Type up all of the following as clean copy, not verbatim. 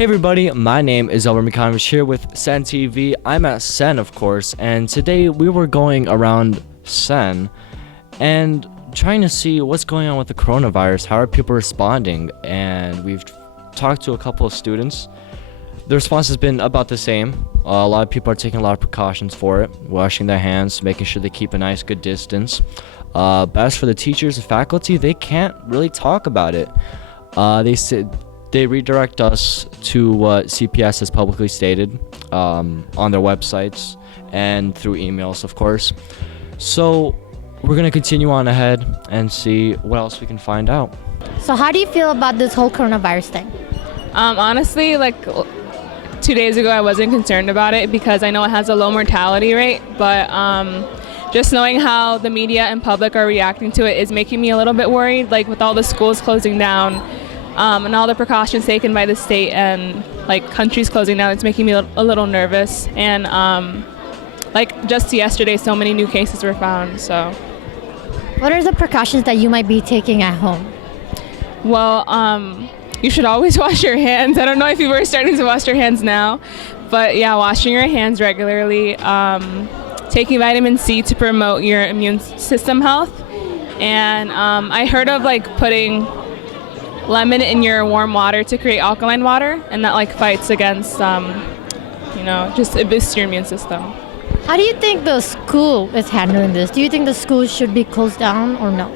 Hey everybody, my name is Albert McConvich here with Senn TV. I'm at Senn, of course, and today we were going around Senn and trying to see what's going on with the coronavirus. How are people responding? And we've talked to a couple of students. The response has been about the same. A lot of people are taking a lot of precautions for it, washing their hands, making sure they keep a nice good distance. But as for the teachers and faculty, they can't really talk about it. They redirect us to what CPS has publicly stated on their websites and through emails, of course. So we're going to continue on ahead and see what else we can find out. So how do you feel about this whole coronavirus thing? Honestly, 2 days ago, I wasn't concerned about it because I know it has a low mortality rate, but just knowing how the media and public are reacting to it is making me a little bit worried, with all the schools closing down and all the precautions taken by the state and countries closing down. It's making me a little nervous. And just yesterday, so many new cases were found. So what are the precautions that you might be taking at home? Well, you should always wash your hands. I don't know if you were starting to wash your hands now, but yeah, washing your hands regularly, taking vitamin C to promote your immune system health. And I heard of putting lemon in your warm water to create alkaline water, and that fights against, just it boosts your immune system. How do you think the school is handling this? Do you think the school should be closed down or no?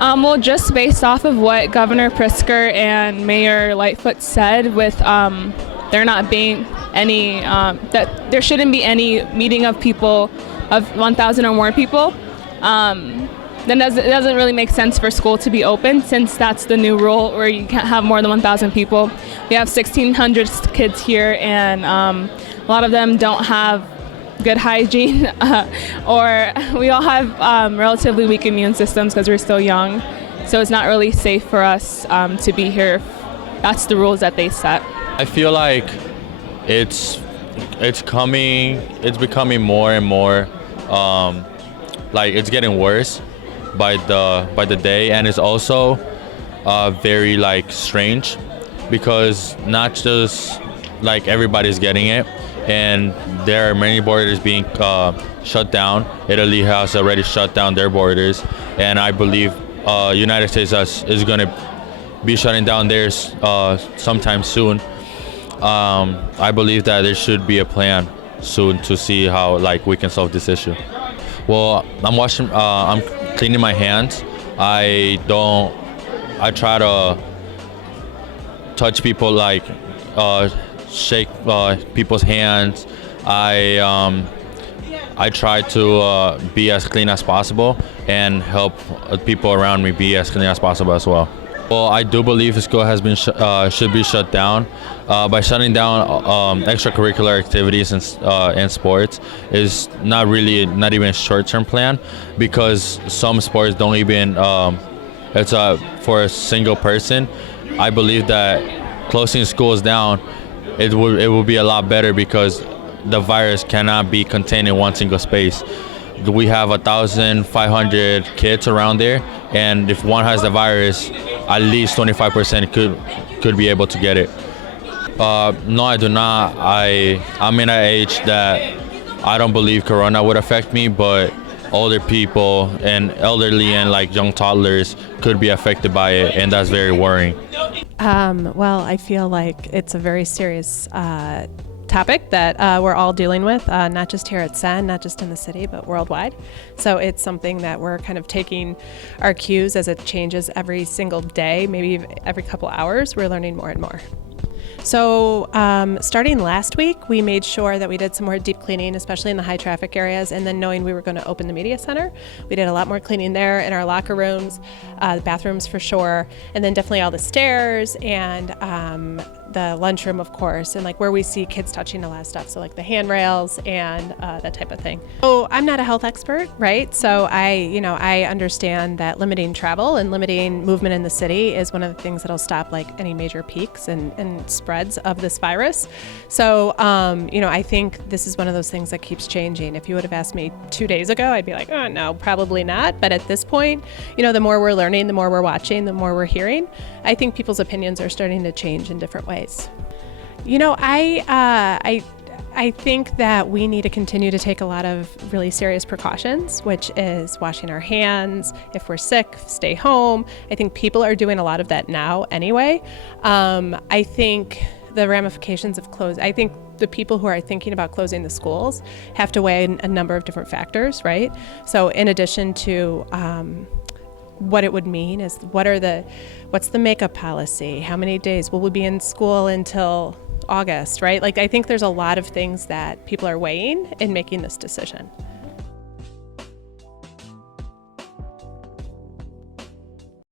Well, just based off of what Governor Pritzker and Mayor Lightfoot said, with there not being any, that there shouldn't be any meeting of people of 1,000 or more people, then it doesn't really make sense for school to be open, since that's the new rule where you can't have more than 1,000 people. We have 1,600 kids here, and a lot of them don't have good hygiene, or we all have relatively weak immune systems because we're still young. So it's not really safe for us to be here. That's the rules that they set. I feel like it's becoming more and more, it's getting worse by the day, and it's also very strange because not just everybody's getting it, and there are many borders being shut down. Italy has already shut down their borders, and I believe United States is going to be shutting down theirs sometime soon. I believe that there should be a plan soon to see how we can solve this issue. Well, I'm cleaning my hands. I try to touch people, shake people's hands. I try to be as clean as possible and help people around me be as clean as possible as well. Well, I do believe the school has been should be shut down. By shutting down extracurricular activities and sports is not even a short-term plan, because some sports don't even it's for a single person. I believe that closing schools down, it will be a lot better, because the virus cannot be contained in one single space. We have 1,500 kids around there, and if one has the virus, at least 25% could be able to get it. No, I do not. I'm in an age that I don't believe corona would affect me, but older people and elderly and young toddlers could be affected by it, and that's very worrying. Well, I feel like it's a very serious topic that we're all dealing with, not just here at Senn, not just in the city, but worldwide. So it's something that we're kind of taking our cues as it changes every single day, maybe every couple hours, we're learning more and more. So starting last week, we made sure that we did some more deep cleaning, especially in the high traffic areas, and then knowing we were going to open the media center, we did a lot more cleaning there in our locker rooms, the bathrooms for sure, and then definitely all the stairs and the lunchroom, of course, and where we see kids touching a lot of stuff, so the handrails and that type of thing. So I'm not a health expert, right? So I understand that limiting travel and limiting movement in the city is one of the things that'll stop any major peaks and spreads of this virus. So, I think this is one of those things that keeps changing. If you would have asked me 2 days ago, I'd be like, oh, no, probably not. But at this point, the more we're learning, the more we're watching, the more we're hearing, I think people's opinions are starting to change in different ways. I think that we need to continue to take a lot of really serious precautions, which is washing our hands. If we're sick, stay home. I think people are doing a lot of that now anyway. I think the ramifications of I think the people who are thinking about closing the schools have to weigh a number of different factors, right? So in addition to what it would mean is what's the makeup policy? How many days? Will we be in school until August, right? I think there's a lot of things that people are weighing in making this decision.